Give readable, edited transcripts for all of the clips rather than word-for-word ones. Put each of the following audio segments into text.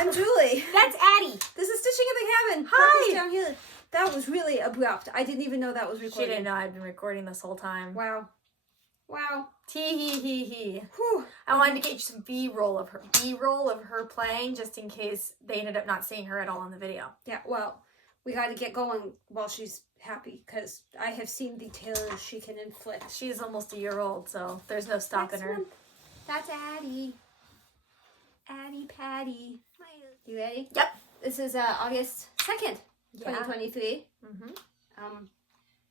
I'm Julie. That's Addie. This is Stitching at the Cabin. Hi. Down here. That was really abrupt. I didn't even know that was recording. She didn't know I'd been recording this whole time. Wow. Wow. Tee-hee-hee-hee. Whew. I wanted to get you some B-roll of her playing, just in case they ended up not seeing her at all in the video. Yeah, well, we got to get going while she's happy, because I have seen the terrors she can inflict. She's almost a year old, so there's no stopping her. That's Addie. Addie Patty. You ready? Yep. This is August 2nd, 2023. Mm-hmm.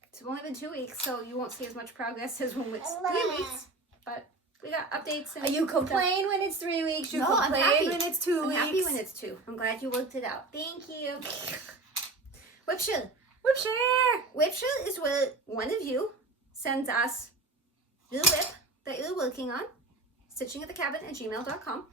It's only been 2 weeks, so you won't see as much progress as when it's 3 weeks. But we got updates. And you complain when it's 3 weeks. You complain I'm happy when it's 2 weeks. I'm happy when it's 2. I'm glad you worked it out. Thank you. WIP SHARE. WIP SHARE. WIP SHARE is where one of you sends us your WIP that you're working on, StitchingAtTheCabin@gmail.com,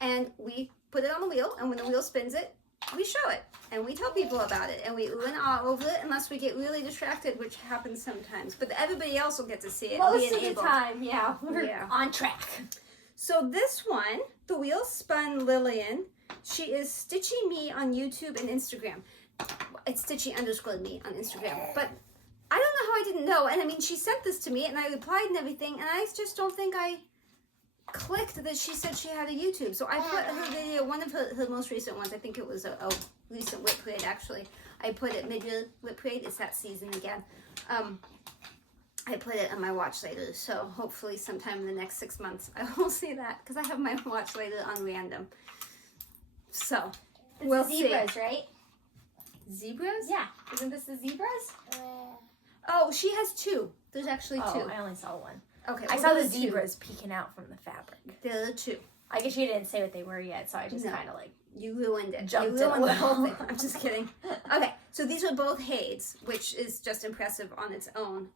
and we put it on the wheel, and when the wheel spins it, we show it, and we tell people about it, and we went all over it unless we get really distracted, which happens sometimes. But everybody else will get to see it. Most of the time, yeah. We're on track. So this one, the wheel spun Lilian. She is stitching me on YouTube and Instagram. It's stitchy_me on Instagram. But I don't know how I didn't know. And I mean, she sent this to me, and I replied and everything, and I just don't think I clicked that she said she had a YouTube. So I put her video, one of her most recent ones, I think it was a recent WIP parade actually. I put it mid-year WIP parade, it's that season again. I put it on my watch later, so hopefully sometime in the next 6 months I will see that, because I have my watch later on random. So, we'll see. Zebras, right? Zebras? Yeah. Isn't this the zebras? Oh, she has 2. There's actually 2. Oh, I only saw one. Okay, I saw the zebras peeking out from the fabric. There are 2. I guess you didn't say what they were yet, so I just kind of like... You ruined it. Jumped you ruined it the whole thing. I'm just kidding. Okay, so these are both HAEDs, which is just impressive on its own.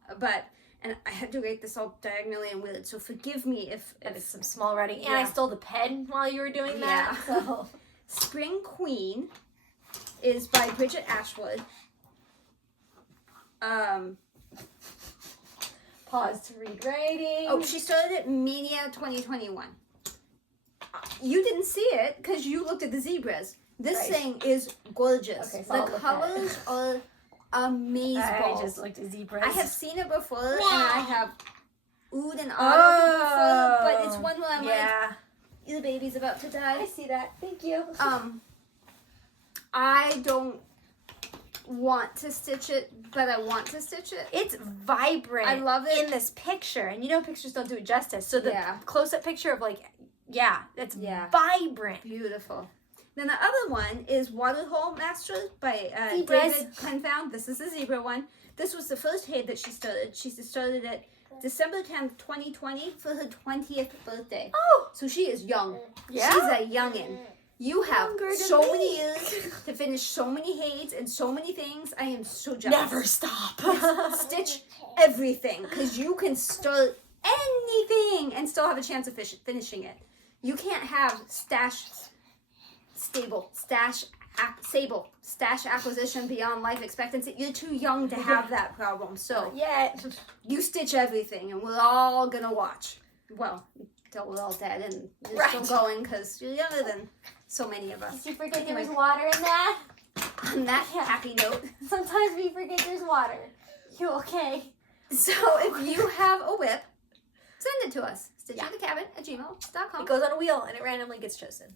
And I had to rate this all diagonally and weird, so forgive me if it's some small writing. And I stole the pen while you were doing that. So. Spring Queen is by Brigit Ashwood. Pause to read writing. Oh, she started at Mania 2021. You didn't see it because you looked at the zebras. This thing is gorgeous. Okay, so the colors are amazing. I just looked at zebras. I have seen it before, and I have oohed and awed over it before, but it's one where I'm like, the baby's about to die. I see that. Thank you. I don't want to stitch it, but I want to stitch it. It's vibrant. I love it in this picture, and you know pictures don't do it justice. So the close-up picture of it's vibrant, beautiful. Then the other one is Waterhole Masters by David Penfound. This is the zebra one. This was the first HAED that she started. She started it December 10th, 2020 for her 20th birthday. Oh, so she is young. Yeah, she's a youngin'. You have so many years to finish so many HAEDs and so many things. I am so jealous. Never stop. Stitch everything, because you can start anything and still have a chance of finishing it. You can't have stash acquisition beyond life expectancy. You're too young to have that problem. So you stitch everything, and we're all gonna watch. Well, until we're all dead and you're still going, because you're younger than so many of us. Did you forget there was water in that? On that happy note. Sometimes we forget there's water. You okay? So if you have a WIP, send it to us. StitchingAtTheCabin@gmail.com. It goes on a wheel and it randomly gets chosen.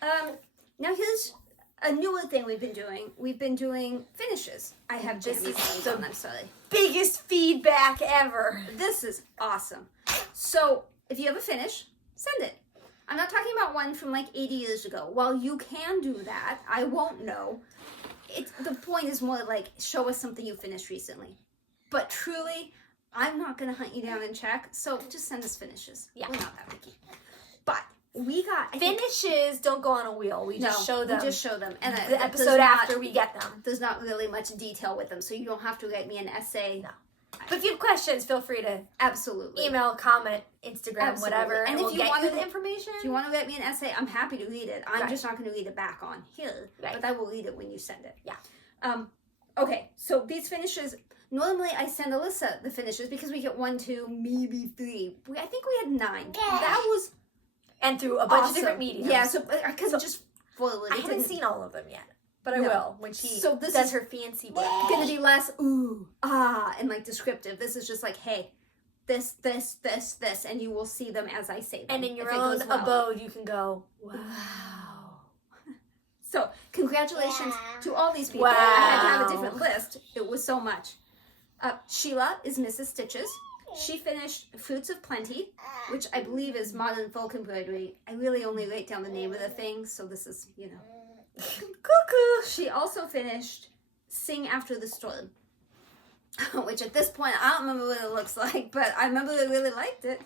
Yep. Now here's a newer thing we've been doing. We've been doing finishes. I have just on. I'm sorry. Biggest feedback ever. This is awesome. So if you have a finish, send it. I'm not talking about one from like 80 years ago. While you can do that, I won't know. The point is more like, show us something you finished recently. But truly, I'm not going to hunt you down and check, so just send us finishes. Yeah. We're not that picky. But we got... Finishes don't go on a wheel. We just show them. We just show them. And the episode after we get them. There's not really much detail with them, so you don't have to write me an essay. No. But if you have questions, feel free to email, comment, Instagram, whatever, and if you want the information. If you want to write me an essay, I'm happy to read it. I'm just not going to read it back on here, but I will read it when you send it. Yeah. Okay, so these finishes... Normally, I send Alyssa the finishes because we get 1, 2, maybe 3. I think we had 9. That was and through a bunch of different media. Yeah, so because just forward. I haven't seen all of them yet. But I will when she does her fancy work. It's going to be less ooh, ah, and like descriptive. This is just like, hey, this, and you will see them as I say them. And in your own abode, you can go, wow. So, congratulations to all these people. Wow. I had to have a different list. It was so much. Sheila is Mrs. Stitches. She finished Fruits of Plenty, which I believe is modern folk embroidery. I really only write down the name of the thing, so this is, you know. Cuckoo! She also finished Sing After the Storm, which at this point, I don't remember what it looks like, but I remember I really liked it.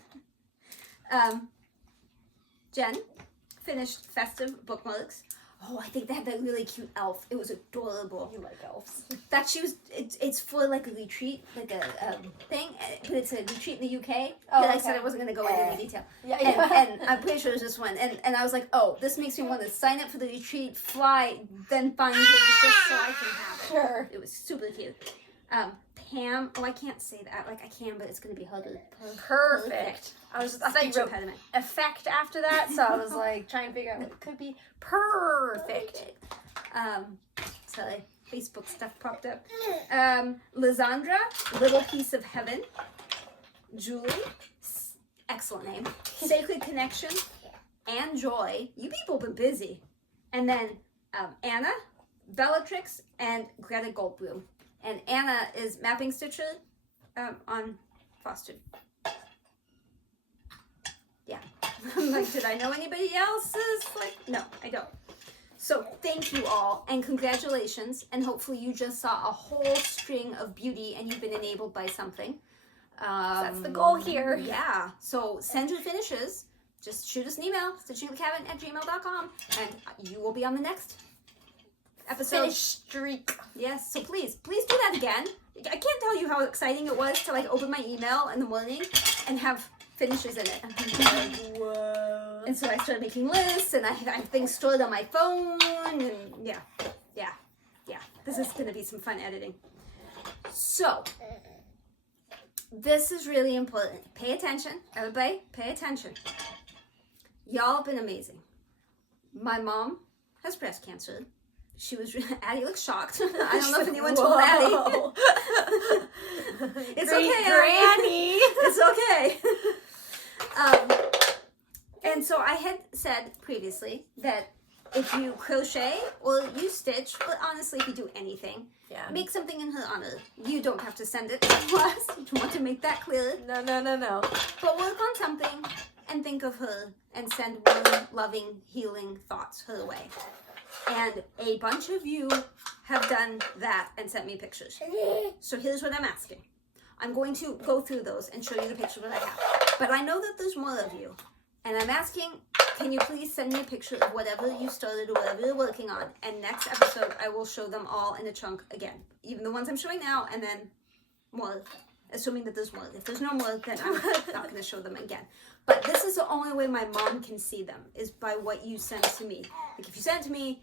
Jen finished Festive Bookmarks. Oh, I think they had that really cute elf. It was adorable. You like elves. That she was, it's for like a retreat, like a thing, but it's a retreat in the UK. Oh, that I said I wasn't going to go into any detail. Yeah. And I'm pretty sure it was this one. And I was like, oh, this makes me want to sign up for the retreat, fly, then find her just so I can have it. Sure. It was super cute. Pam, I can't say that. Like, I can, but it's going to be hugged. Perfect. I thought you wrote effect after that, so I was like trying to figure out what it could be. Perfect. Sorry, Facebook stuff popped up. Lysandra, Little Piece of Heaven. Julie, excellent name. Sacred Connection. And Joy. You people have been busy. And then Anna, Bellatrix, and Greta Goldblum. And Anna is Mapping Stitcher on FlossTube. Yeah. I'm like, did I know anybody else's? Like, no, I don't. So thank you all, and congratulations. And hopefully you just saw a whole string of beauty and you've been enabled by something. That's the goal here. Yeah. So send your finishes. Just shoot us an email, StitchingAtTheCabin@gmail.com, and you will be on the next episode. Finish streak. Yes, so please do that again. I can't tell you how exciting it was to like open my email in the morning and have finishes in it. Whoa. And so I started making lists, and I have things stored on my phone, and yeah. This is going to be some fun editing. So, this is really important. Pay attention. Everybody, pay attention. Y'all have been amazing. My mom has breast cancer. She was Addie looks shocked. I don't know if anyone told Addie. It's Great okay, Granny. It's okay. And so I had said previously that if you crochet or you stitch, but honestly, if you do anything, make something in her honor. You don't have to send it to us. You don't want to make that clear. No. But work on something and think of her and send warm, loving, healing thoughts her way. And a bunch of you have done that and sent me pictures. So here's what I'm asking. I'm going to go through those and show you the pictures that I have. But I know that there's more of you. And I'm asking, can you please send me a picture of whatever you started or whatever you're working on? And next episode, I will show them all in a chunk again. Even the ones I'm showing now, and then more. Assuming that there's more. If there's no more, then I'm not going to show them again. But this is the only way my mom can see them, is by what you send to me. Like, if you send it to me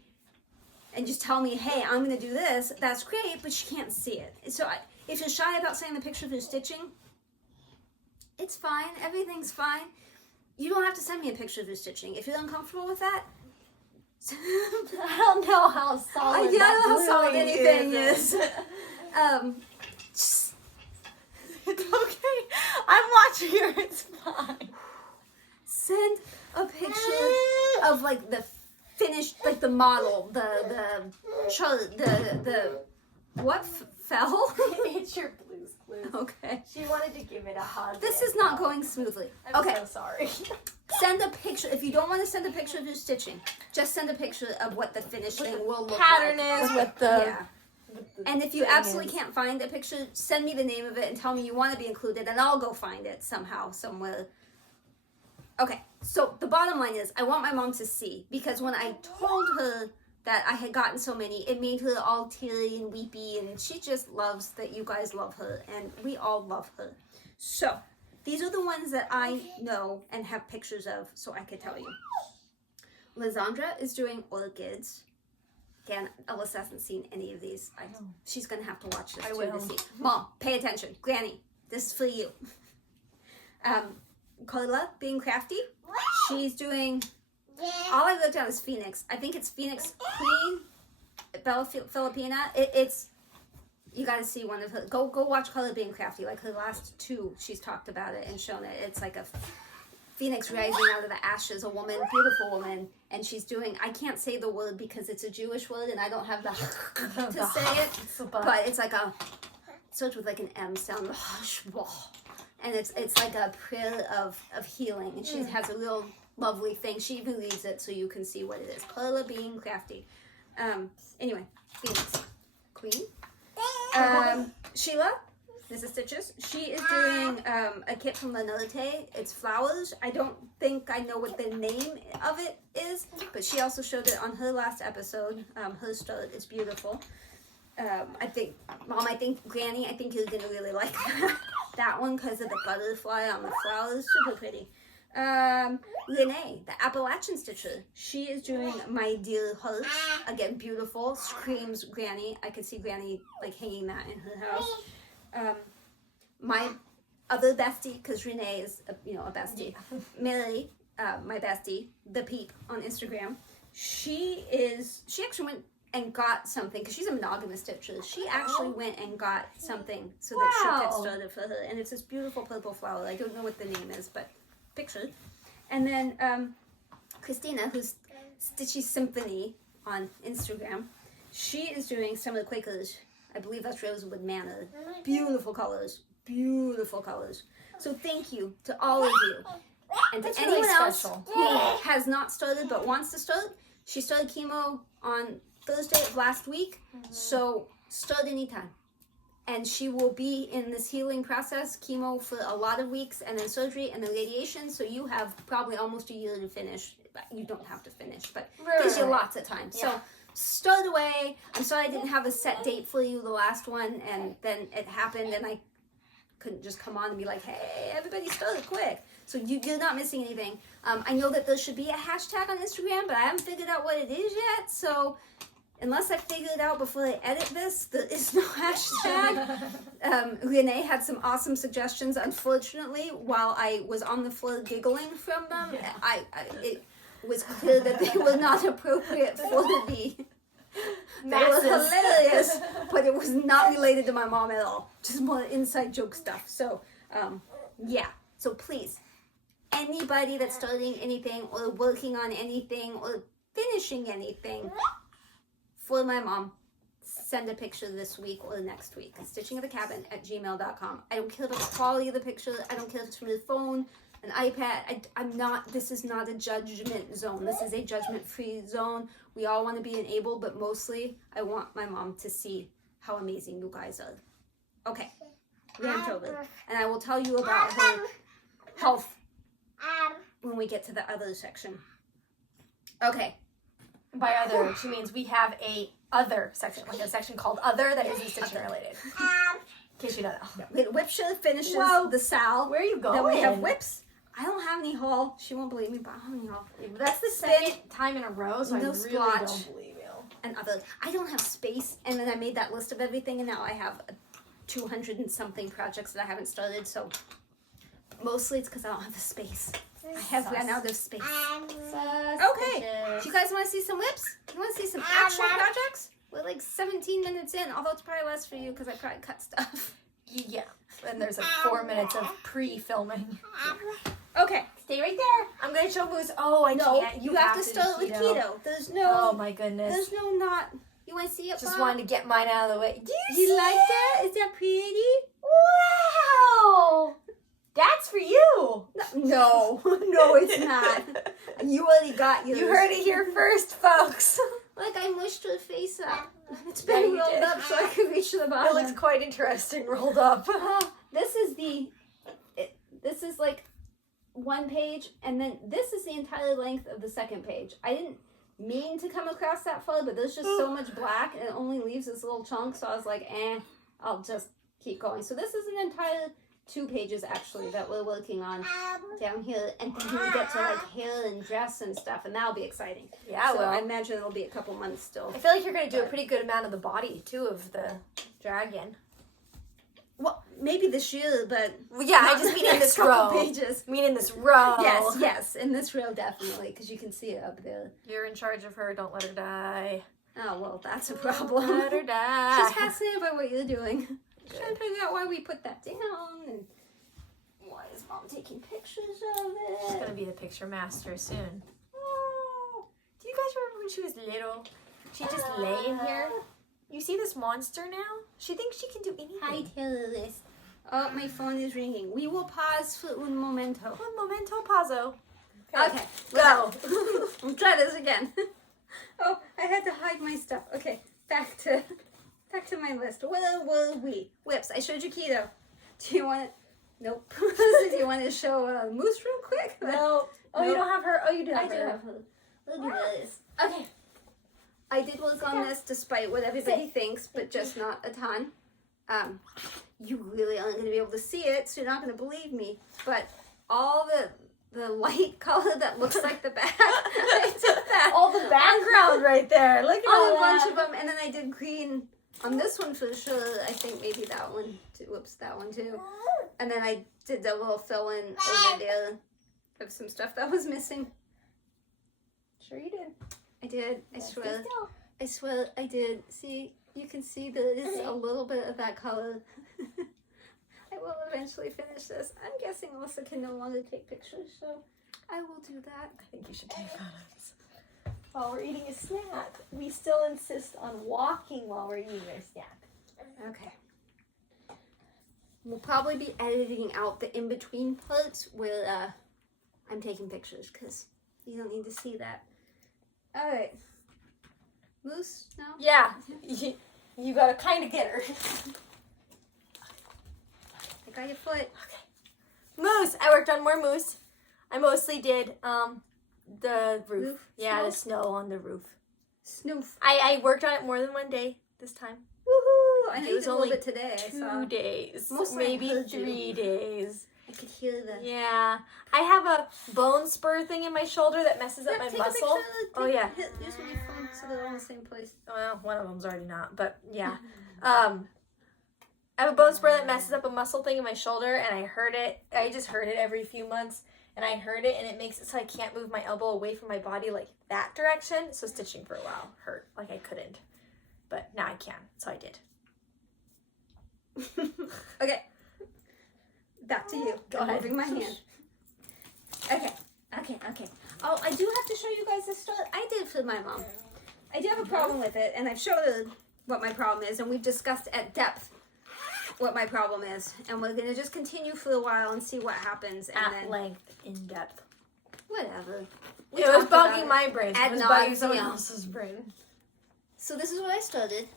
and just tell me, hey, I'm going to do this, that's great, but she can't see it. So if you're shy about sending the picture of your stitching, it's fine. Everything's fine. You don't have to send me a picture of your stitching. If you're uncomfortable with that, I don't know how solid I don't know how solid anything is. It's okay. I'm watching her. It's fine. Send a picture of like the finished, like the model, the chart, the what fell? It's your Blue's Clues. Okay. She wanted to give it a hug. This is not going smoothly. I'm so sorry. Send a picture. If you don't want to send a picture of your stitching, just send a picture of what the finished thing will look pattern like. is with the... Yeah. And if you absolutely can't find a picture, send me the name of it and tell me you want to be included, and I'll go find it somehow, somewhere. Okay, so the bottom line is I want my mom to see, because when I told her that I had gotten so many, it made her all teary and weepy, and she just loves that you guys love her, and we all love her. So, these are the ones that I know and have pictures of, so I could tell you. Lysandra is doing orchids. Again, Alyssa hasn't seen any of these. She's going to have to watch this to see. Mom, pay attention. Granny, this is for you. Karla, being crafty, she's doing All I wrote down is Phoenix. I think it's Phoenix Queen, Bella Filipina. It's, you got to see one of her. Go watch Karla being Crafty. Like her last two, she's talked about it and shown it. It's like a phoenix rising out of the ashes, a woman, beautiful woman, and she's doing, I can't say the word because it's a Jewish word and I don't have the to say it, but it's like a, starts with like an M sound, and it's like a prayer of healing, and she has a real lovely thing. She even reads it so you can see what it is. Karla being Crafty. Anyway, Phoenix Queen. Sheila, Mrs. Stitches, she is doing a kit from Linote. It's flowers. I don't think I know what the name of it is, but she also showed it on her last episode. Her start is beautiful. I think, Mom, Granny, I think you're going to really like that one because of the butterfly on the flowers. Super pretty. Renee, the Appalachian stitcher, she is doing My Dear Hearts. Again, beautiful. Screams Granny. I could see Granny like hanging that in her house. My other bestie, because Renee is a bestie, Mary, my bestie, the Peep on Instagram. She actually went and got something because she's a monogamous stitcher. She actually went and got something so that she'll get started for her, and it's this beautiful purple flower. I don't know what the name is, but picture. And then Christina, who's Stitchy Symphony on Instagram, she is doing some of the Quakers. I believe that's Rosewood Manor. Beautiful colors. Beautiful colors. So thank you to all of you. And to anyone else who has not started but wants to start, she started chemo on Thursday of last week. So start anytime. And she will be in this healing process, chemo for a lot of weeks, and then surgery, and then radiation. So you have probably almost a year to finish. You don't have to finish, but it gives you lots of time. So start away. I'm sorry I didn't have a set date for you, the last one, and then it happened, and I couldn't just come on and be like, hey, everybody started quick. So you're not missing anything. I know that there should be a hashtag on Instagram, but I haven't figured out what it is yet. So unless I figure it out before I edit this, there is no hashtag. Renee had some awesome suggestions. Unfortunately, while I was on the floor giggling from them, it was clear that they were not appropriate for the... They were hilarious, but it was not related to my mom at all. Just more inside joke stuff. So, yeah. So please, anybody that's starting anything or working on anything or finishing anything for my mom, send a picture this week or next week. StitchingAtTheCabin@gmail.com. I don't care about the quality of the picture. I don't care if it's from your phone, an iPad. This is not a judgment zone. This is a judgment-free zone. We all want to be enabled, but mostly I want my mom to see how amazing you guys are. Okay, rant over. And I will tell you about her health when we get to the other section. Okay. By other, she means we have a other section, like a section called other that isn't stitching related. In case you don't know. WIP SHARE finishes the Sal. Where are you going? Then we have WIPs. I don't have any haul. She won't believe me, but I don't have any haul. That's the second time in a row, so no I really splotch. don't believe you. And others. I don't have space, and then I made that list of everything, and now I have 200 and something projects that I haven't started, so mostly it's because I don't have the space. I have run out of space. Okay, do you guys want to see some WIPs? You want to see some actual projects? We're like 17 minutes in, although it's probably less for you because I probably cut stuff. Yeah, and there's like 4 minutes of pre-filming. Okay. Stay right there. I'm going to show Moose. Oh, I can't. You have to start with keto. There's no... Oh, my goodness. There's no not... You want to see it, Just Bob? wanted to get mine out of the way. Do you like that? Is that pretty? Wow! That's for you. No, it's not. You already got yours. You heard it here first, folks. Like I mushed her face up. It's been rolled up so I could reach the bottom. It looks quite interesting rolled up. This is like one page, and then this is the entire length of the second page. I didn't mean to come across that far, but there's just so much black, and it only leaves this little chunk, so I was like, I'll just keep going. So this is an entire 2 pages, actually, that we're working on down here, and then we get to, like, hair and dress and stuff, and that'll be exciting. Yeah, so well. I imagine it'll be a couple months still. I feel like you're going to do a pretty good amount of the body, too, of the dragon. Well, maybe the Sheila, but yeah, I just mean in this row. Pages. I mean in this row. Yes, in this row definitely, because you can see it up there. You're in charge of her. Don't let her die. Oh well, that's a problem. Don't let her die. She's fascinated by what you're doing. She's trying to figure out why we put that down and why is Mom taking pictures of it. She's gonna be the picture master soon. Oh, do you guys remember when she was little? She just lay in here. You see this monster now? She thinks she can do anything. Hi, terrorist. Oh, my phone is ringing. We will pause for un momento. Un momento pauso. Okay, go. We'll try this again. Oh, I had to hide my stuff. Okay, back to my list. Where were we? Whips. I showed you keto. Do you want it? Nope. Do you want to show Moose real quick? No. Oh, nope. You don't have her. Oh, you do have her. I do have her. Look at this. Okay. I did work on this despite what everybody thinks, but just not a ton. You really aren't going to be able to see it, so you're not going to believe me. But all the light color that looks like the back, I did that. All the background right there. Look at all a bunch of them, and then I did green on this one for sure. I think maybe that one too. Whoops, that one too. And then I did the little fill-in over there of some stuff that was missing. Sure you did. I did. I swear. I swear I did. See, you can see there is a little bit of that color. I will eventually finish this. I'm guessing Alyssa can no longer take pictures, so I will do that. I think you should take photos. While we're eating a snack, we still insist on walking while we're eating our snack. Okay. We'll probably be editing out the in-between parts where I'm taking pictures, because you don't need to see that. All right. Moose? No? Yeah. You gotta kind of get her. I got your foot. Okay. Moose. I worked on more moose. I mostly did the roof. Yeah, Snow? the snow on the roof. Snoof. I worked on it more than one day this time. Woohoo! I know It you was did a only little bit today. I saw. 2 days. Mostly I maybe heard 3 you. days. I could hear the... Yeah. I have a bone spur thing in my shoulder that messes up my take muscle. A picture, Oh, yeah. Use my phone so they're all in the same place. Well, one of them's already not, but yeah. I have a bone spur that messes up a muscle thing in my shoulder, and I heard it. I just heard it every few months, and I heard it, and it makes it so I can't move my elbow away from my body like that direction. So stitching for a while hurt, like I couldn't, but now I can, so I did. Okay. Back to you. Go I'm ahead. moving my hand. Okay. Oh, I do have to show you guys the stuff I did for my mom. I do have a problem with it, and I've showed her what my problem is, and we've discussed at depth what my problem is, and we're gonna just continue for a while and see what happens. And At then length, in depth. whatever. It was bugging my brain. It was bugging someone nauseam. else's brain. So this is what I started.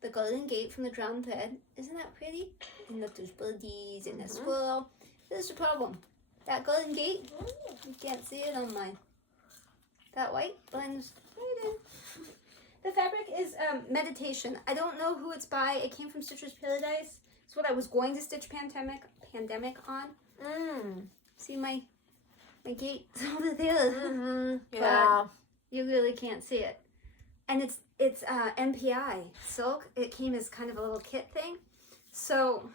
The golden gate from the drowned thread. Isn't that pretty? And look, there's birdies and a squirrel. Here's the problem. That golden gate, you can't see it on mine. That white blends right in. The fabric is Meditation. I don't know who it's by. It came from Stitcher's Paradise. It's what I was going to stitch Pandemic on. See my gate over there. Yeah. But you really can't see it. And it's MPI silk. It came as kind of a little kit thing. So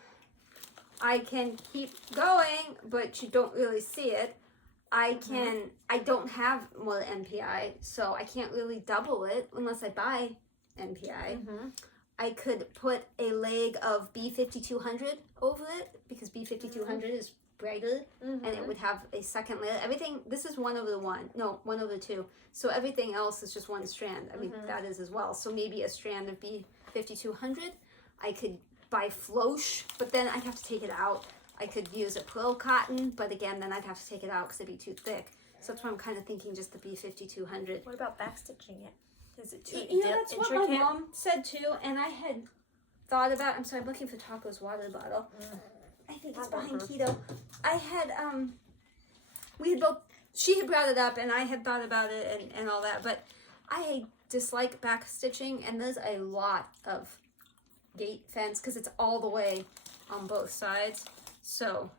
I can keep going, but you don't really see it. I don't have more MPI, so I can't really double it unless I buy MPI. I could put a leg of B5200 over it because B5200 is brighter and it would have a second layer. Everything, this is 1/1. No, 1/2. So everything else is just one strand. I mean, that is as well. So maybe a strand of B5200. I could buy Flosh, but then I'd have to take it out. I could use a pearl cotton, but again, then I'd have to take it out because it'd be too thick. So that's why I'm kind of thinking just the B5200. What about backstitching it? Is it too That's intricate? what my mom said too, and I had thought about. I'm sorry, I'm looking for Taco's water bottle. I think it's behind keto. I had we had both. She had brought it up, and I had thought about it and all that. But I dislike back stitching, and there's a lot of gate fence because it's all the way on both sides. So,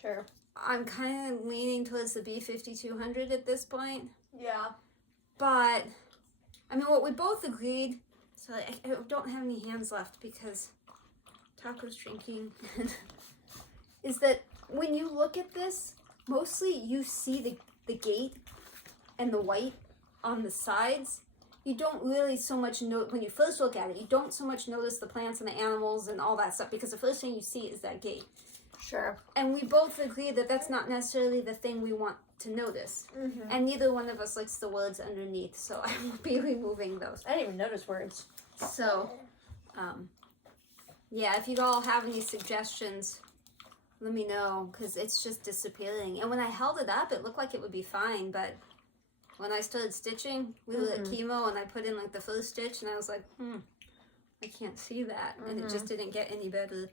Sure. I'm kind of leaning towards the B5200 at this point. Yeah. But, I mean, what we both agreed, so I don't have any hands left because Taco's drinking. Is that when you look at this, mostly you see the gate and the white on the sides. You don't really so much note, when you first look at it, you don't so much notice the plants and the animals and all that stuff because the first thing you see is that gate. Sure. And we both agree that that's not necessarily the thing we want to notice. Mm-hmm. And neither one of us likes the words underneath, so I will be removing those. I didn't even notice words. So, yeah, if you all have any suggestions, let me know, because it's just disappearing. And when I held it up, it looked like it would be fine, but when I started stitching, we were at chemo, and I put in like the first stitch, and I was like, I can't see that, and it just didn't get any better.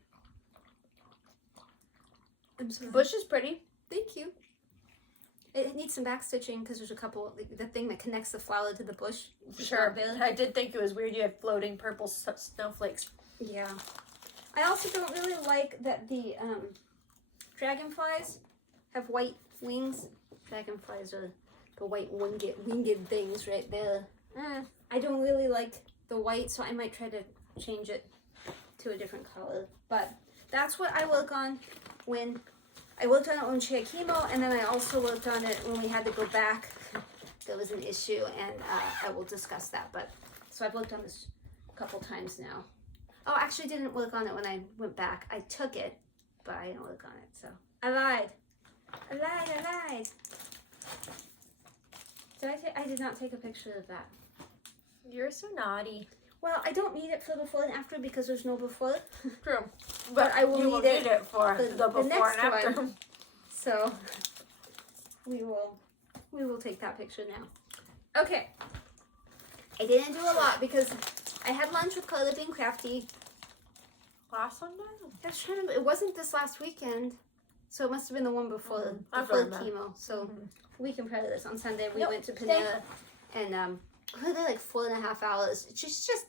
I'm sorry. Bush is pretty. Thank you. It needs some back stitching because there's a couple, like, the thing that connects the flower to the bush. Sure. I did think it was weird you had floating purple snowflakes. Yeah. I also don't really like that the dragonflies have white wings. Dragonflies are the white winged things right there. I don't really like the white, so I might try to change it to a different color. But that's what I work on when I worked on it when she had chemo, and then I also worked on it when we had to go back. There was an issue, and I will discuss that. But so I've worked on this a couple times now. Oh, actually, I didn't work on it when I went back. I took it, but I didn't work on it. So I lied. I lied. I did not take a picture of that. You're so naughty. Well, I don't need it for before and after because there's no before. True. But I will need it for the before next and after. one. So we will take that picture now. Okay. I didn't do a lot because I had lunch with Karla being Crafty. Last Sunday? I was trying to, it wasn't this last weekend, so it must have been the one before chemo. So we can prior to this on Sunday. We went to Panera and we were there like 4.5 hours. It's just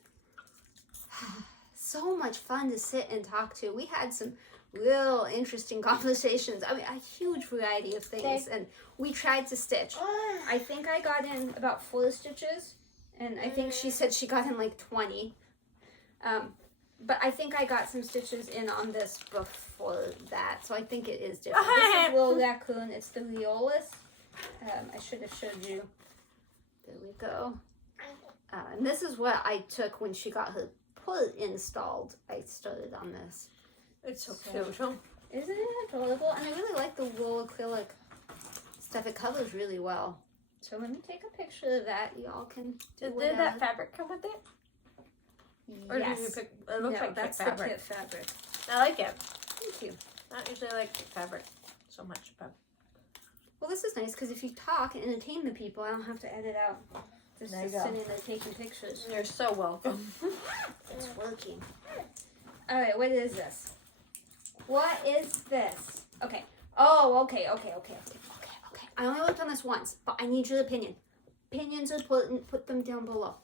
so much fun to sit and talk to. We had some real interesting conversations. I mean, a huge variety of things, and we tried to stitch. I think I got in about 4 stitches, and I think she said she got in like 20. But I think I got some stitches in on this before that, so I think it is different. This is Little Raccoon. It's the Riolis. I should have showed you. There we go. And this is what I took when she got her port installed. I started on this. It's so cute. Isn't it adorable? And I really like the wool acrylic stuff. It covers really well. So let me take a picture of that. Y'all can do Did that fabric come with it? Or yes. Did you pick, it looks like that's fabric. the kit fabric. I like it. Thank you. Not usually like kit fabric so much, but well, this is nice because if you talk and entertain the people, I don't have to edit out. Just sitting there taking pictures. You're so welcome. It's working. All right, what is this? What is this? Okay. Oh, okay. I only worked on this once, but I need your opinion. Opinions are important. Put them down below.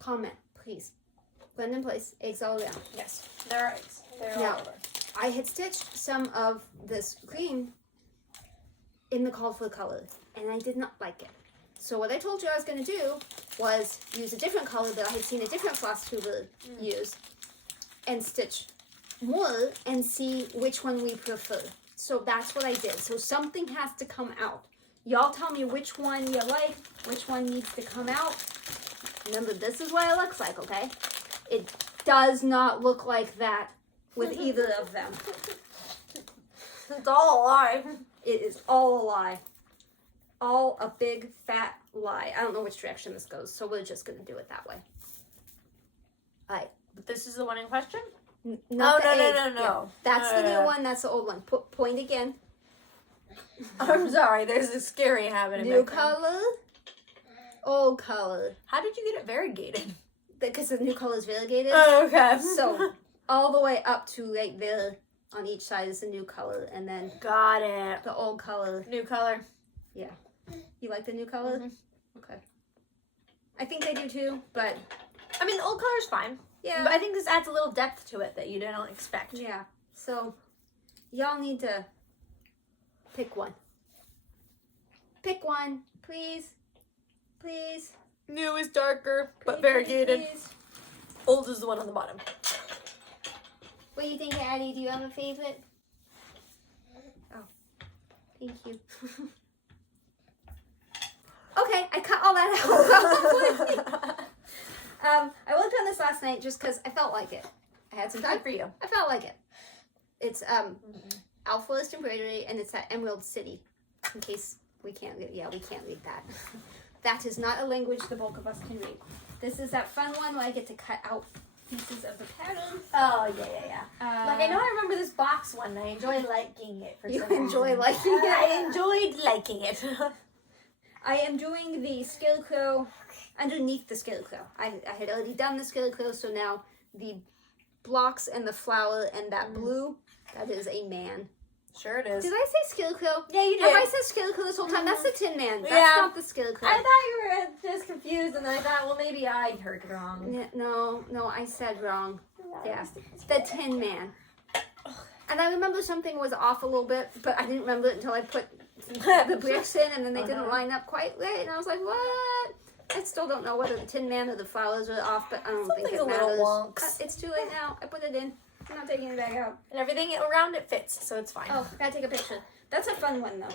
Comment, please. Blend in place. Eggs all around. Yes, there are eggs. They're all over. I had stitched some of this green in the called for color, and I did not like it. So what I told you I was going to do was use a different color that I had seen a different FlossTuber use and stitch more and see which one we prefer. So that's what I did. So something has to come out. Y'all tell me which one you like, which one needs to come out. Remember, this is what it looks like, okay? It does not look like that with either of them. It's all a lie. It is all a lie. All a big fat lie. I don't know which direction this goes, so we're just going to do it that way. All right. But this is the one in question? No. Yeah. That's the new one. That's the old one. Point again. I'm sorry. There's a scary habit. New color. Old color. How did you get it variegated? Because the new color is variegated. Oh, okay. So all the way up to right there on each side is the new color, and then got it. the old color. New color. Yeah. You like the new color? Okay. I think I do too, but I mean, the old color's fine. yeah. But I think this adds a little depth to it that you don't expect. Yeah. So y'all need to pick one. Pick one, please. Please. New is darker, but Please, variegated. please. Old is the one on the bottom. What do you think, Addie? Do you have a favorite? Oh, thank you. Okay, I cut all that out. I worked on this last night just because I felt like it. I had some time. Good for you. I felt like it. It's Alpha's embroidery, and it's at Emerald City. In case we can't read that. That is not a language the bulk of us can read. This is that fun one where I get to cut out pieces of the pattern. Oh, yeah. Like, I know I remember this box one, and I enjoy liking it for some reason. You enjoy liking it? I enjoyed liking it. I am doing the scarecrow underneath the scarecrow. I had already done the scarecrow, so now the blocks and the flower and that blue, that is a man. Sure it is. Did I say scarecrow? Yeah, you did. Have I said scarecrow this whole time? That's the Tin Man. That's not the scarecrow. I thought you were just confused, and I thought, well, maybe I heard it wrong. Yeah, no, I said wrong. Yeah, the Tin Man. And I remember something was off a little bit, but I didn't remember it until I put the bricks in, and then they didn't line up quite right, and I was like, what? I still don't know whether the Tin Man or the flowers are off, but I don't think it matters. Little wonks. It's too late now. I put it in. I'm not taking it back out. And everything around it fits, so it's fine. Oh, I gotta take a picture. That's a fun one, though.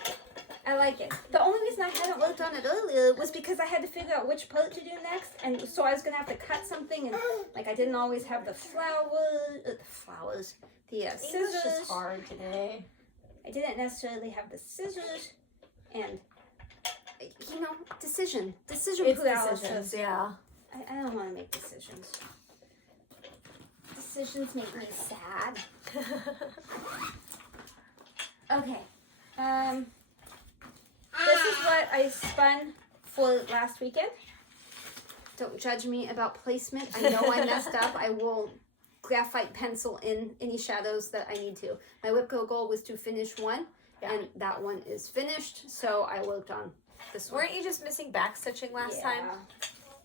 I like it. The only reason I hadn't worked on it earlier was because I had to figure out which part to do next, and so I was gonna have to cut something, and like I didn't always have the scissors. English is hard today. I didn't necessarily have the scissors, and decision paralysis. Decisions, yeah. I don't want to make decisions. Decisions make me sad. Okay. This is what I spun for last weekend. Don't judge me about placement. I know I messed up. I will graphite pencil in any shadows that I need to. My WIP goal was to finish one, and that one is finished, so I worked on this one. Weren't you just missing backstitching last time?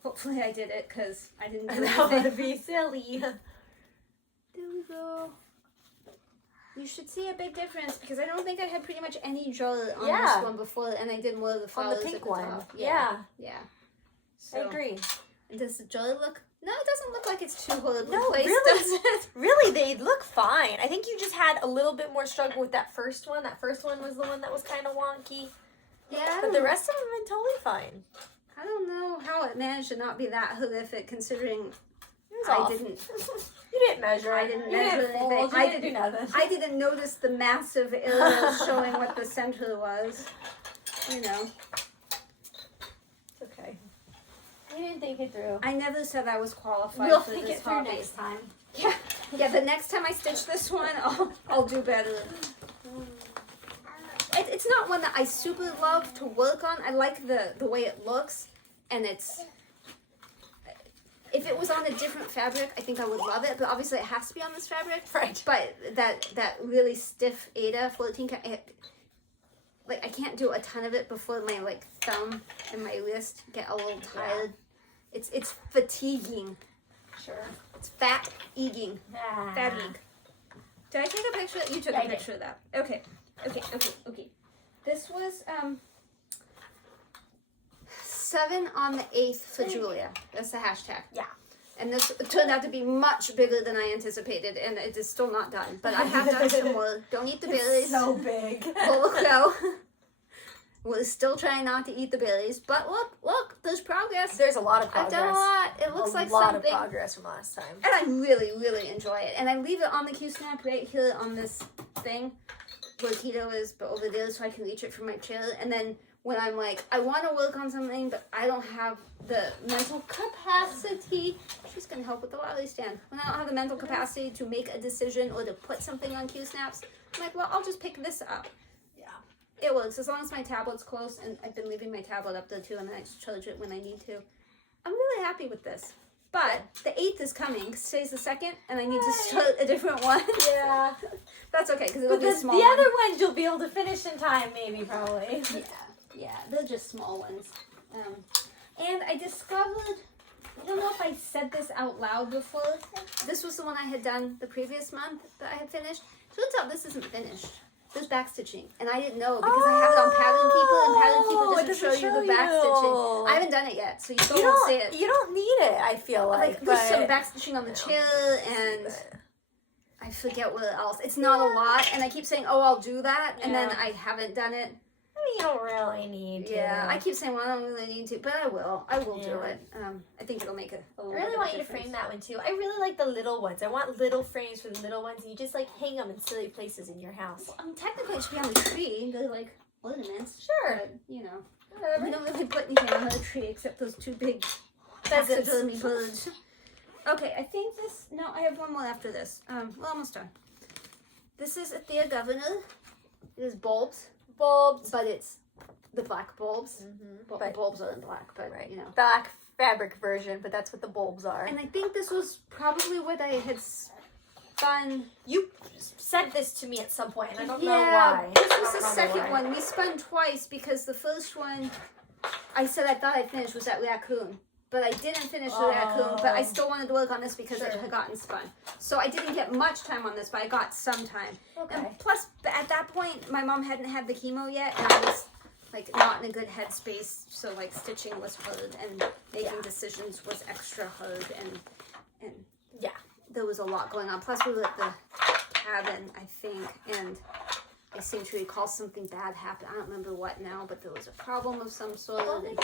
Hopefully I did it, because I didn't do That anything. would be silly. There we go. You should see a big difference, because I don't think I had pretty much any jewelry on this one before, and I did more of the flowers on the pink at the one. top. Yeah. So, I agree. And does the jewelry look? No, it doesn't look like it's too horribly No, placed, really, does it? really, they look fine. I think you just had a little bit more struggle with that first one. That first one was the one that was kind of wonky. Yeah. But the rest of them have been totally fine. I don't know how it managed to not be that horrific, considering It was I off. didn't. You didn't measure. I didn't You measure didn't fold. anything. You didn't do nothing. I didn't notice the massive areas showing what the center was. You know. It's okay. You didn't think it through. I never said I was qualified We'll for think this it through hobby. next time. Yeah. The next time I stitch this one, I'll do better. It's not one that I super love to work on. I like the way it looks, and it's. If it was on a different fabric, I think I would love it. But obviously, it has to be on this fabric. Right. But that really stiff Ada 14, like I can't do a ton of it before my thumb and my wrist get a little tired. Yeah. It's fatiguing. Sure. It's fatiguing. Fatigue. Did I take a picture? You took a picture of that. Okay. This was 7 on the 8th for Julia. That's the hashtag. Yeah. And this turned out to be much bigger than I anticipated, and it is still not done. But I have done some more. Don't eat the berries. It's so big. Full of crow. We're still trying not to eat the berries, but look, there's progress. There's a lot of progress. I've done a lot. It looks like something. A lot of progress from last time. And I really, really enjoy it. And I leave it on the Q-snap right here on this thing where Keto is, but over there so I can reach it from my chair. And then when I'm like, I want to work on something, but I don't have the mental capacity. She's going to help with the lolly stand. When I don't have the mental capacity to make a decision or to put something on Q-snaps, I'm like, well, I'll just pick this up. It works as long as my tablet's close, and I've been leaving my tablet up there too, and then I charge it when I need to. I'm really happy with this. But the 8th is coming. Today's the 2nd, and I need to start a different one. Yeah. That's okay, because it'll be a small the one. other ones you'll be able to finish in time, maybe, probably. Yeah, they're just small ones. And I discovered, I don't know if I said this out loud before. This was the one I had done the previous month that I had finished. Turns out this isn't finished. There's backstitching, and I didn't know because I have it on Pattern Keeper, and Pattern Keeper doesn't show you the backstitching. I haven't done it yet, so you still won't see it. You don't need it, I feel like. There's some backstitching on the chair, and I forget what else. It's not a lot, and I keep saying, oh, I'll do that, and then I haven't done it. I mean, you don't really need to. Yeah, I keep saying, well, I don't really need to, but I will. I will do it. I think it'll make a little I really want you to difference. frame that one too. I really like the little ones. I want little frames for the little ones, and you just like hang them in silly places in your house. Well, technically, it should be on the tree. They're like ornaments. Sure. But, you know, Whatever. we don't really put anything on the tree except those two big taxidermy birds. Okay, I think this. No, I have one more after this. We're almost done. This is a Thea Governor. It is bulbs, but it's the black bulbs. Well, the bulbs are in black, but you know, black fabric version. But that's what the bulbs are. And I think this was probably what I had spun. You said this to me at some point, and I don't know why. This was the second one. We spun twice because the first one, I said I thought I finished was that raccoon. But I didn't finish the raccoon, but I still wanted to work on this because it had gotten spun. So I didn't get much time on this, but I got some time. Okay. And plus, at that point, my mom hadn't had the chemo yet, and I was like not in a good headspace. So like stitching was hard, and making decisions was extra hard, and there was a lot going on. Plus, we were at the cabin, I think, and I seem to recall something bad happened. I don't remember what now, but there was a problem of some sort. And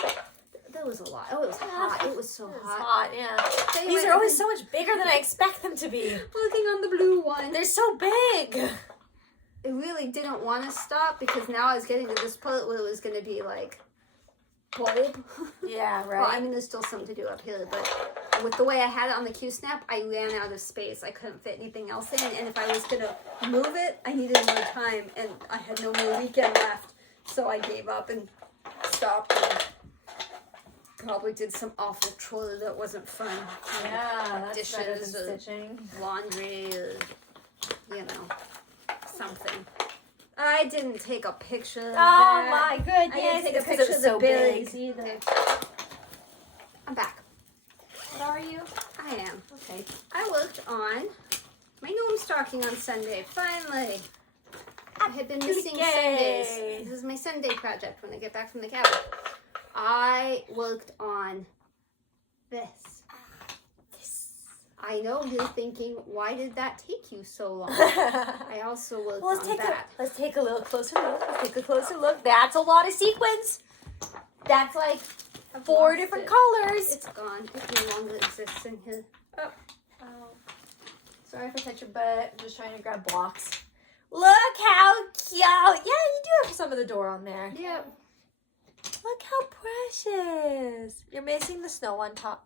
there was a lot. Oh, it was hot. It was so hot. Yeah. These are always so much bigger than I expect them to be. Working on the blue one. They're so big. I really didn't want to stop because now I was getting to this part where it was going to be like bulb. Yeah, right. Well, I mean, there's still something to do up here, but with the way I had it on the Q-snap, I ran out of space. I couldn't fit anything else in, and if I was going to move it, I needed more time, and I had no more weekend left, so I gave up and stopped. And probably did some awful chore that wasn't fun. Yeah, that's better dishes than or stitching. laundry or, you know, something. I didn't take a picture of that. My goodness. I didn't take a because picture it of was the so berries big. either. I'm back. What are you? I am. Okay. I worked on my gnome stocking on Sunday. Finally. I had been missing Sundays. This is my Sunday project when I get back from the cabin. I worked on this. I know you're thinking, why did that take you so long? I also worked on that. Let's take a little closer look. Let's take a closer look. That's a lot of sequins. That's like 4 different colors. It's gone. It no longer exists in here. Oh. Sorry if I touch your butt. I'm just trying to grab blocks. Look how cute. Yeah, you do have some of the door on there. Yep. Look how precious. You're missing the snow on top.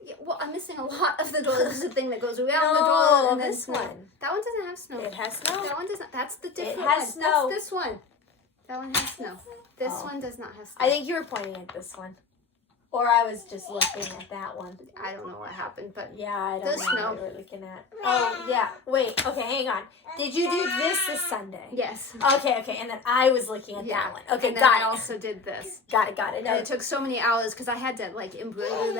Yeah, well, I'm missing a lot of the door. This is the thing that goes around the door. And this snow. one. That one doesn't have snow. It has snow. That one doesn't. That's the different It has one. snow. That's this one. That one has snow. This one does not have snow. I think you were pointing at this one. Or I was just looking at that one. I don't know what happened, but yeah, I don't there's know snow. what you were looking at. Oh, yeah. Wait. Okay, hang on. Did you do this Sunday? yes. Okay, and then I was looking at that one. Okay, and then got I it. also did this. Got it. And it took so many hours because I had to like embroider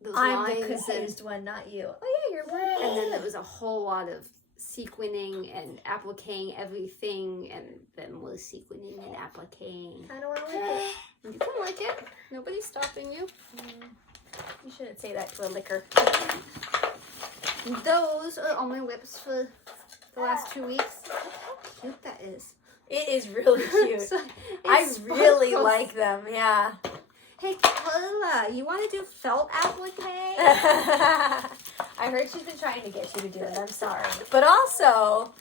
those I'm the lines confused one, not you. Oh yeah, you're right. and then there was a whole lot of sequining and appliquing everything, and then more sequining and appliquing. I don't want to lick it. You can like it. Nobody's stopping you. You shouldn't say that to a licker. Those are all my whips for the last 2 weeks. Look how cute that is. It is really cute. So, I really sparkles. like them, yeah. Hey, Karla, you want to do felt applique? I heard she's been trying to get you to do it. I'm sorry. But also,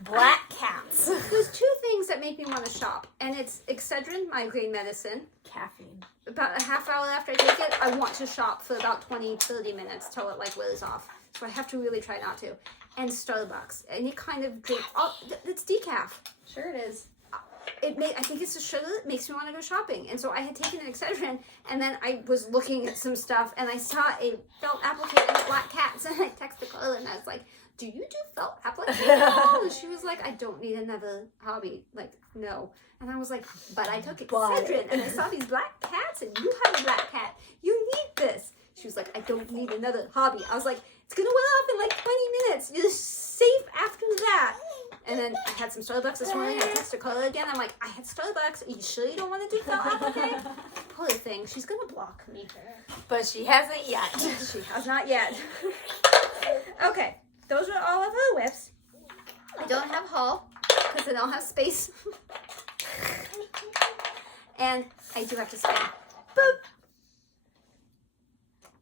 black cats. There's 2 things that make me want to shop, and it's Excedrin migraine medicine. Caffeine. About a half hour after I take it, I want to shop for about 20-30 minutes till it like wears off. So I have to really try not to. And Starbucks, any kind of drink. Oh, it's decaf. Sure it is. I think it's the sugar that makes me want to go shopping. And so I had taken an Excedrin, and then I was looking at some stuff, and I saw a felt applique and black cats, and I texted Karla, and I was like, do you do felt applique at all? And she was like, I don't need another hobby. Like, no. And I was like, but I took Excedrin, and I saw these black cats, and you have a black cat. You need this. She was like, I don't need another hobby. I was like, it's going to wear off in like 20 minutes. You're safe after that. And then I had some Starbucks this morning. I texted Karla again. I'm like, I had Starbucks. Are you sure you don't want to do felt applique? Poor thing. She's going to block me. But she hasn't yet. She has not yet. Okay. those are all of her whips. I don't have haul because I don't have space. And I do have to spin. Boop.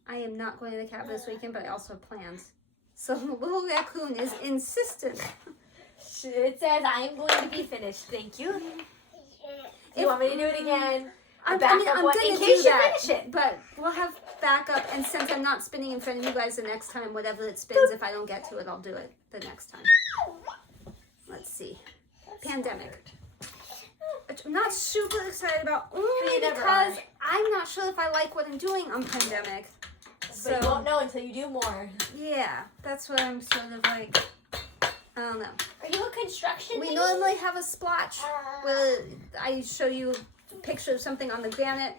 I am not going to the cabin this weekend, but I also have plans. So the little raccoon is insistent. It says I'm going to be finished. Thank you. You want me to do it again? I'm going to do that, finish it. but we'll have backup. And since I'm not spinning in front of you guys the next time, whatever it spins, if I don't get to it, I'll do it the next time. Let's see. Pandemic. Which I'm not super excited about only because I'm not sure if I like what I'm doing on Pandemic. So you won't know until you do more. Yeah, that's what I'm sort of like. I don't know. Are you a construction? We normally have a splotch where I show you a picture of something on the granite,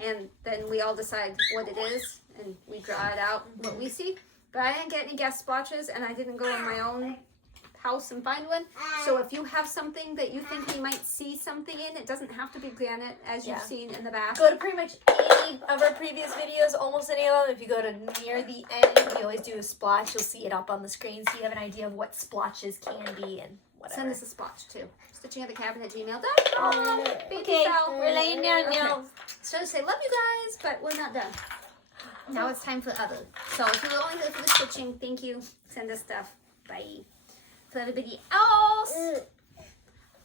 and then we all decide what it is, and we draw it out what we see. But I didn't get any guest splotches, and I didn't go in my own house and find one. So if you have something that you think we might see something in, it doesn't have to be granite, as you've seen in the back. Go to pretty much any of our previous videos, almost any of them. If you go to near the end, we always do a splotch. You'll see it up on the screen, so you have an idea of what splotches can be and whatever. Send us a splotch too. StitchingAtTheCabin@gmail.com. Okay, we're laying down now. So to say love you guys, but we're not done. Now it's time for other. So if you're only here for the stitching, thank you. Send us stuff. Bye. For everybody else,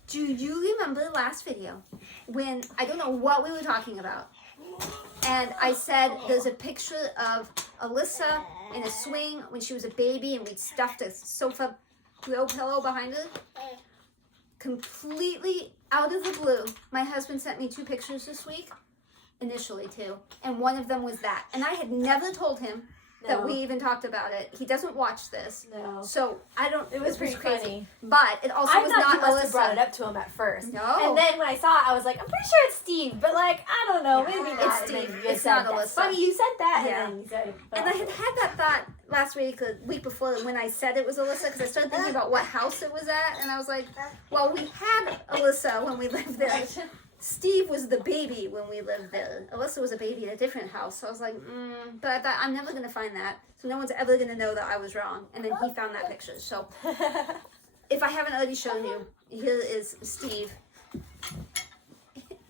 do you remember the last video when I don't know what we were talking about, and I said there's a picture of Alyssa in a swing when she was a baby, and we'd stuffed a sofa throw pillow behind her? Completely out of the blue, my husband sent me 2 pictures this week, initially 2, and one of them was that, and I had never told him that we even talked about it. He doesn't watch this. No. So I don't. It was pretty crazy. funny. But it also was not Alyssa. Alyssa. Brought it up to him at first. No. And then when I saw it, I was like, I'm pretty sure it's Steve, but like I don't know, maybe not. It's And then Steve. you It's said, not "That's Alyssa." funny you said that. Yeah. And then you said, And I had that thought last week, the week before, when I said it was Alyssa, because I started thinking about what house it was at, and I was like, well, we had Alyssa when we lived there. Steve was the baby when we lived there. Alyssa was a baby in a different house. So I was like, but I thought, I'm never going to find that. So no one's ever going to know that I was wrong. And then he found that picture. So if I haven't already shown you, here is Steve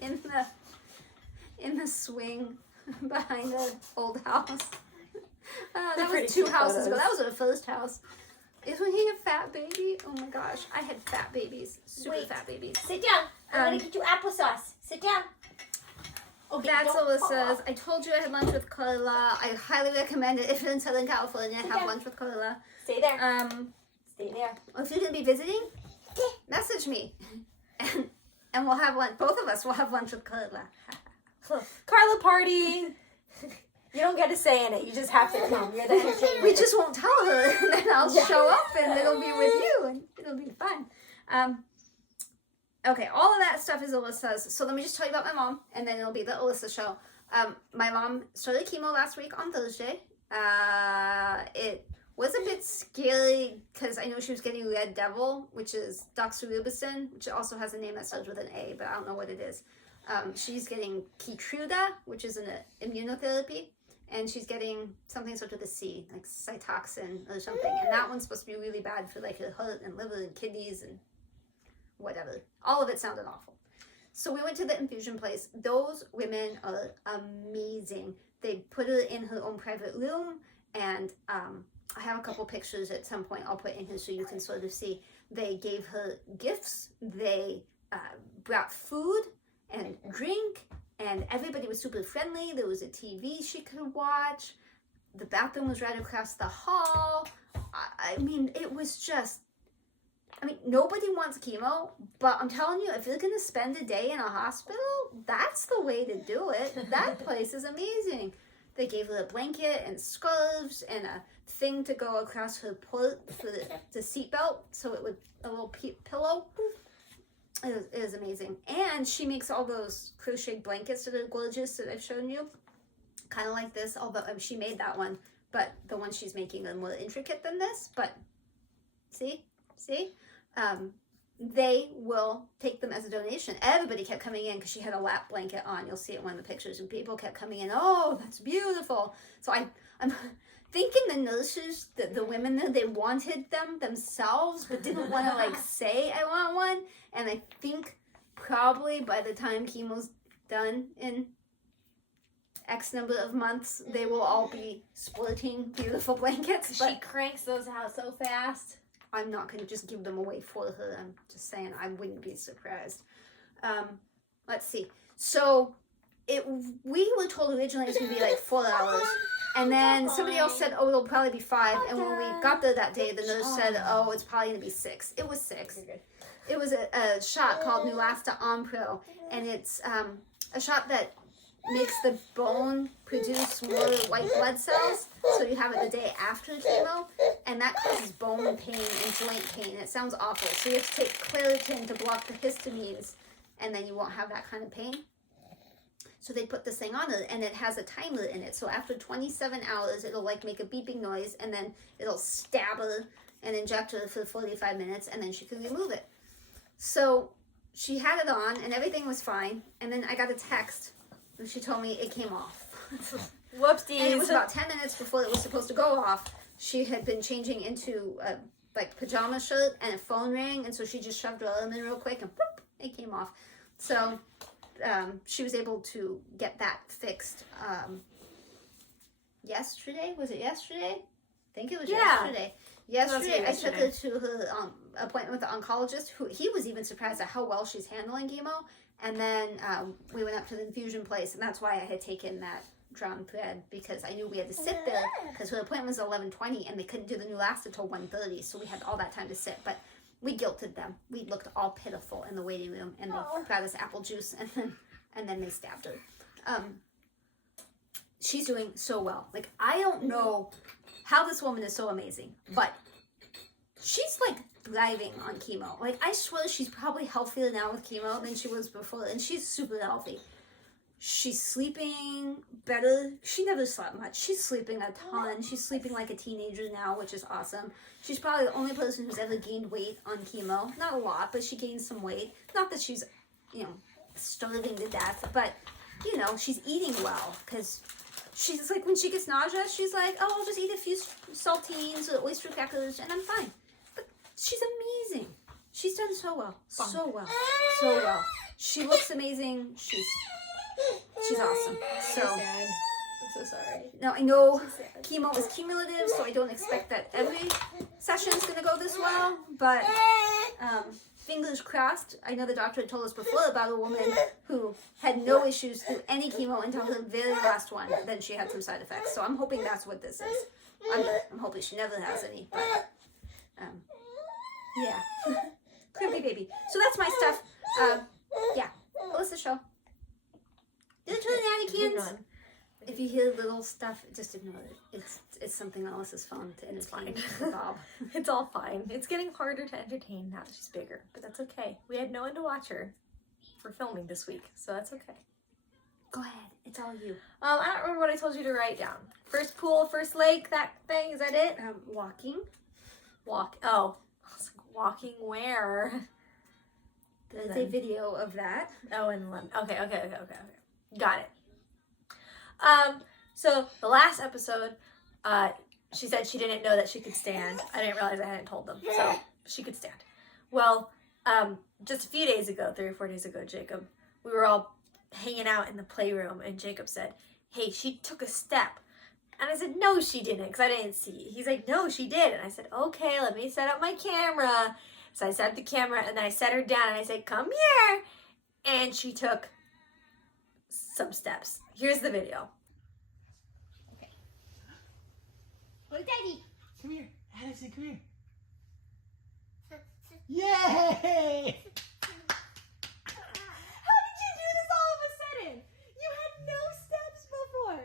in the swing behind the old house. That was 2 houses ago. That was our first house. Isn't he a fat baby? Oh my gosh. I had fat babies. Super fat babies. Sit down. I'm going to get you applesauce. Sit down. Okay, that's Alyssa's. I told you I had lunch with Karla. I highly recommend it if you're in Southern California. Have lunch with Karla. Stay there. Stay there. If you're going to be visiting, message me. And we'll have lunch. Both of us will have lunch with Karla. Karla party. You don't get to say in it. You just have to come. You're the entertainment. We just won't tell her. And then I'll show up and it'll be with you. And it'll be fun. Okay, all of that stuff is Alyssa's. So let me just tell you about my mom. And then it'll be the Alyssa show. My mom started chemo last week on Thursday. It was a bit scary because I know she was getting Red Devil, which is doxorubicin, which also has a name that starts with an A, but I don't know what it is. She's getting Keytruda, which is an immunotherapy, and she's getting something starts with a C, like Cytoxin or something, and that one's supposed to be really bad for like her heart and liver and kidneys and whatever. All of it sounded awful. So we went to the infusion place. Those women are amazing. They put her in her own private room, and I have a couple pictures at some point I'll put in here so you can sort of see. They gave her gifts. They brought food and drink, and everybody was super friendly. There was a TV she could watch. The bathroom was right across the hall. I mean, it was just, nobody wants chemo, but I'm telling you, if you're going to spend a day in a hospital, that's the way to do it. That place is amazing. They gave her a blanket and scarves and a thing to go across her port for the seatbelt, so it would, a little pillow. It is amazing. And she makes all those crocheted blankets that are gorgeous that I've shown you. Kind of like this, although she made that one, but the ones she's making are more intricate than this. But see? They will take them as a donation. Everybody kept coming in because she had a lap blanket on. You'll see it in one of the pictures. And people kept coming in, oh, that's beautiful. So I'm thinking the nurses, the women there, they wanted them themselves, but didn't want to like say I want one. And I think probably by the time chemo's done in X number of months, they will all be sporting beautiful blankets. But she cranks those out so fast. I'm not going to just give them away for her. I'm just saying I wouldn't be surprised. Let's see. So we were told originally it was going to be like 4 hours. And then somebody else said, oh, it'll probably be 5. And when we got there that day, the nurse said, oh, it's probably going to be 6. It was 6. It was a shot called Neulasta Onpro. And it's a shot that makes the bone produce more white blood cells. So you have it the day after chemo. And that causes bone pain and joint pain. It sounds awful. So you have to take Claritin to block the histamines. And then you won't have that kind of pain. So they put this thing on it, and it has a timer in it. So after 27 hours, it'll like make a beeping noise, and then it'll stab her and inject her for 45 minutes, and then she can remove it. So she had it on, and everything was fine. And then I got a text, and she told me it came off. Whoopsies. And it was about 10 minutes before it was supposed to go off. She had been changing into a like pajama shirt, and a phone rang, and so she just shoved her arm in real quick, and whoop, it came off. So she was able to get that fixed yesterday. Was it yesterday? I think it was yesterday. Yesterday, I took her to her appointment with the oncologist, who he was even surprised at how well she's handling chemo. And then we went up to the infusion place, and that's why I had taken that drawn thread, because I knew we had to sit there, because her appointment was 11:20, and they couldn't do the Neulasta till 1:30, so we had all that time to sit. But we guilted them. We looked all pitiful in the waiting room, and they got us apple juice, and then they stabbed her. She's doing so well. Like, I don't know how this woman is so amazing, but she's like thriving on chemo. Like, I swear she's probably healthier now with chemo than she was before, and she's super healthy. She's sleeping better. She never slept much. She's sleeping a ton. She's sleeping like a teenager now, which is awesome. She's probably the only person who's ever gained weight on chemo. Not a lot, but she gained some weight. Not that she's, starving to death, but, she's eating well, because she's like, when she gets nausea, she's like, oh, I'll just eat a few saltines or oyster crackers, and I'm fine. But she's amazing. She's done so well. So well. So well. She looks amazing. She's awesome. So sad. I'm so sorry. Now, I know chemo is cumulative, so I don't expect that every session is going to go this well, but fingers crossed. I know the doctor had told us before about a woman who had no issues through any chemo until her very last one. Then she had some side effects, so I'm hoping that's what this is. I'm hoping she never has any, but yeah. Crimpy baby. So that's my stuff. Yeah. Alyssa show. Did it turn the cans? If you hear little stuff, just ignore it. It's something on Alyssa's phone to entertain Bob. It's all fine. It's getting harder to entertain now that she's bigger, but that's okay. We had no one to watch her for filming this week, so that's okay. Go ahead. It's all you. I don't remember what I told you to write down. First pool, first lake, that thing. Is that it? Walking. Oh. I was like, walking where? There's a video of that. Oh, in London. Okay. Got it. So the last episode, she said she didn't know that she could stand. I didn't realize I hadn't told them, so she could stand. Well, just a few days ago, 3 or 4 days ago, Jacob, we were all hanging out in the playroom, and Jacob said, hey, she took a step. And I said, no, she didn't, because I didn't see. He's like, no, she did. And I said, okay, let me set up my camera. So I set up the camera, and then I set her down, and I said, come here. And she took some steps. Here's the video. Okay. Go to Daddy. Come here. Addison, come here. Yay! How did you do this all of a sudden? You had no steps before.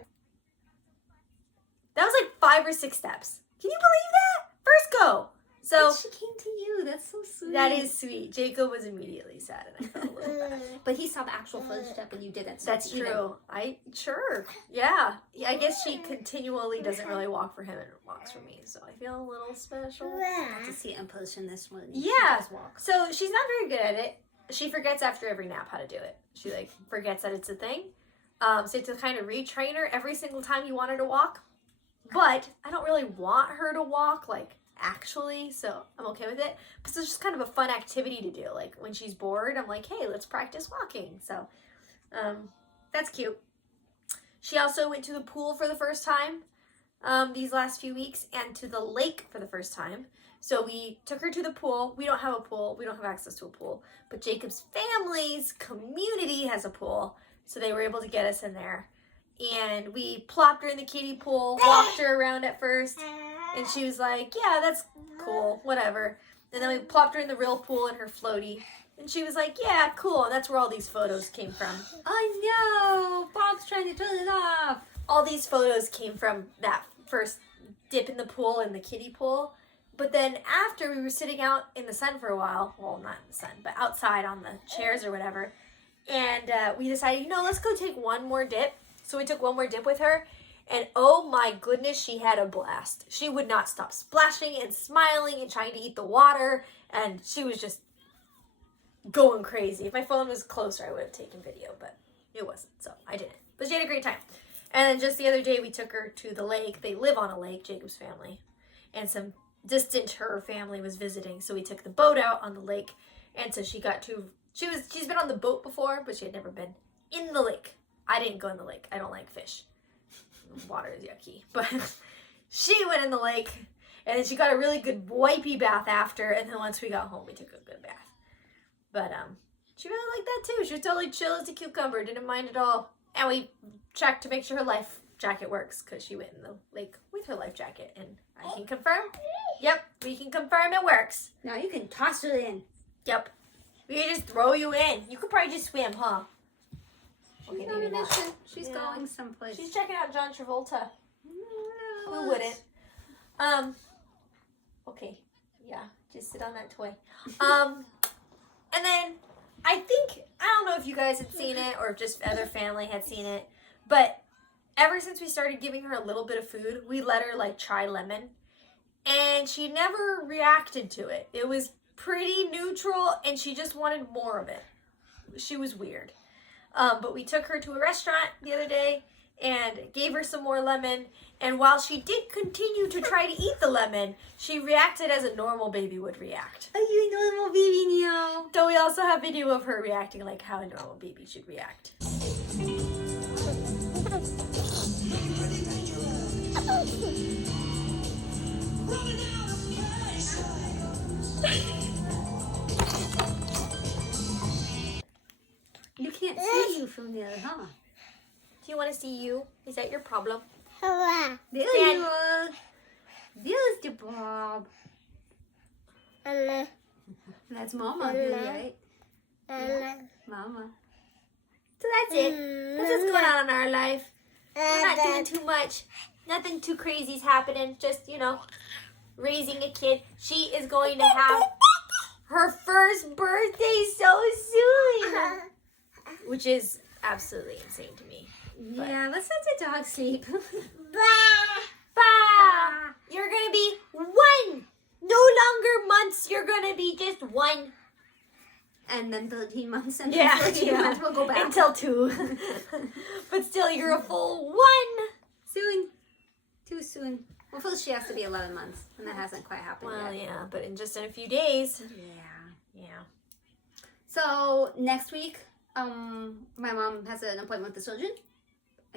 That was like 5 or 6 steps. Can you believe that? First go. So But she came to you. That's so sweet. that is sweet. Jacob was immediately sad, and I felt a little bad. But he saw the actual first step, and you didn't. So That's it's even. true. Yeah. I guess she continually doesn't really walk for him and walks for me, so I feel a little special. I got to see it in person this morning. Yeah. She does walk. So she's not very good at it. She forgets after every nap how to do it. She forgets that it's a thing. So to kind of retrain her every single time you want her to walk, But I don't really want her to walk, like, actually, so I'm okay with it. But it's just kind of a fun activity to do. Like, when she's bored, I'm like, hey, let's practice walking. So, that's cute. She also went to the pool for the first time these last few weeks, and to the lake for the first time. So we took her to the pool. We don't have a pool. We don't have access to a pool. But Jacob's family's community has a pool. So they were able to get us in there. And we plopped her in the kiddie pool, walked her around at first. And she was like, yeah, that's cool, whatever. And then we plopped her in the real pool in her floaty. And she was like, yeah, cool. And that's where all these photos came from. Oh no, Bob's trying to turn it off. All these photos came from that first dip in the pool in the kiddie pool. But then after we were sitting out in the sun for a while, well, not in the sun, but outside on the chairs or whatever, and we decided, let's go take one more dip. So we took one more dip with her, and oh my goodness, she had a blast. She would not stop splashing and smiling and trying to eat the water, and she was just going crazy. If my phone was closer, I would have taken video, but it wasn't, so I didn't. But she had a great time. And then just the other day, we took her to the lake. They live on a lake, Jacob's family, and some distant her family was visiting, so we took the boat out on the lake, and so she's been on the boat before, but she had never been in the lake. I didn't go in the lake. I don't like fish. Water is yucky. But she went in the lake, and then she got a really good wipey bath after, and then once we got home, we took a good bath. But she really liked that too. She was totally chill as a cucumber, didn't mind at all. And we checked to make sure her life jacket works, because she went in the lake with her life jacket, and I can confirm. Yep, we can confirm it works. Now you can toss her in. Yep. We can just throw you in. You could probably just swim, huh? Okay, maybe not. She's going someplace. She's checking out John Travolta. No. Who wouldn't? Okay. Yeah, just sit on that toy. And then I don't know if you guys had seen it or if just other family had seen it, but ever since we started giving her a little bit of food, we let her try lemon, and she never reacted to it. It was pretty neutral, and she just wanted more of it. She was weird. But we took her to a restaurant the other day and gave her some more lemon, and while she did continue to try to eat the lemon, she reacted as a normal baby would react. Are you a normal baby now? So we also have video of her reacting like how a normal baby should react. You can't see you from there, huh? Do you want to see you? Is that your problem? There you are. There's the Bob. That's Mama, right? Yeah. Mama. So that's it. That's what's going on in our life. We're not doing too much. Nothing too crazy is happening. Just, raising a kid. She is going to have her first birthday so soon. Which is absolutely insane to me. Yeah, let's let the dog sleep. Bah! You're going to be one. No longer months. You're going to be just one. And then 13 months and Yeah, 13 months we'll go back. Until 2. But still, you're a full 1. Soon. Too soon. Well, first she has to be 11 months, and that hasn't quite happened Well, yet. yeah, but in just a few days. Yeah. Yeah. So, next week, my mom has an appointment with the surgeon.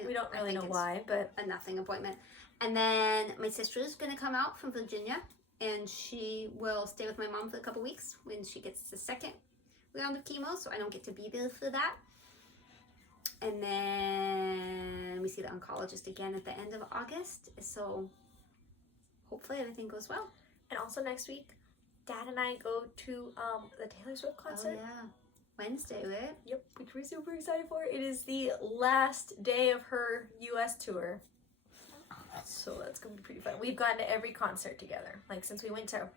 We don't really know why, but a nothing appointment. And then my sister is going to come out from Virginia, and she will stay with my mom for a couple weeks when she gets the second round of chemo, so I don't get to be there for that. And then we see the oncologist again at the end of August, so hopefully everything goes well. And also next week, Dad and I go to the Taylor Swift concert. Oh yeah, Wednesday, right? Yep, which we're super excited for. It is the last day of her U.S. tour. So that's going to be pretty fun. We've gone to every concert together. Since we went to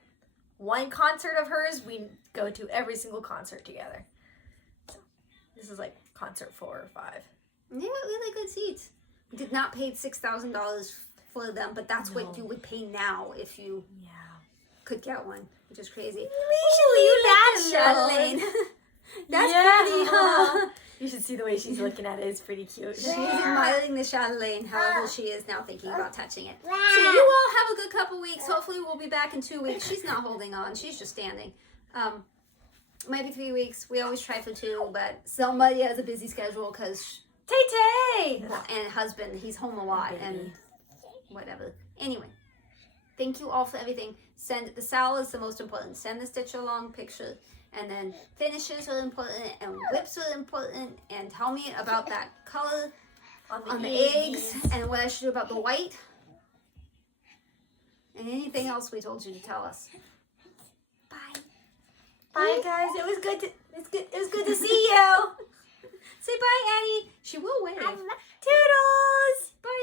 one concert of hers, we go to every single concert together. So this is concert 4 or 5. Yeah, really good seats. We did not pay $6,000 for them, but that's what you would pay now if you could get one, which is crazy. We should leave that, Chatelaine. That's pretty, huh? You should see the way she's looking at it. It's pretty cute. She's admiring the Chatelaine, however she is now thinking about touching it. So you all have a good couple weeks. Hopefully we'll be back in 2 weeks. She's not holding on. She's just standing. Maybe 3 weeks. We always try for 2, but somebody has a busy schedule because Tay-Tay! and husband, he's home a lot and whatever. Anyway, thank you all for everything. Send the salad is the most important. Send the stitch along picture, and then finishes are important, and whips are important, and tell me about that color on the eggs and what I should do about the white, and anything else we told you to tell us. Bye. Bye, guys. It was good to see you. Say bye, Addie. She will wave. Toodles! Bye.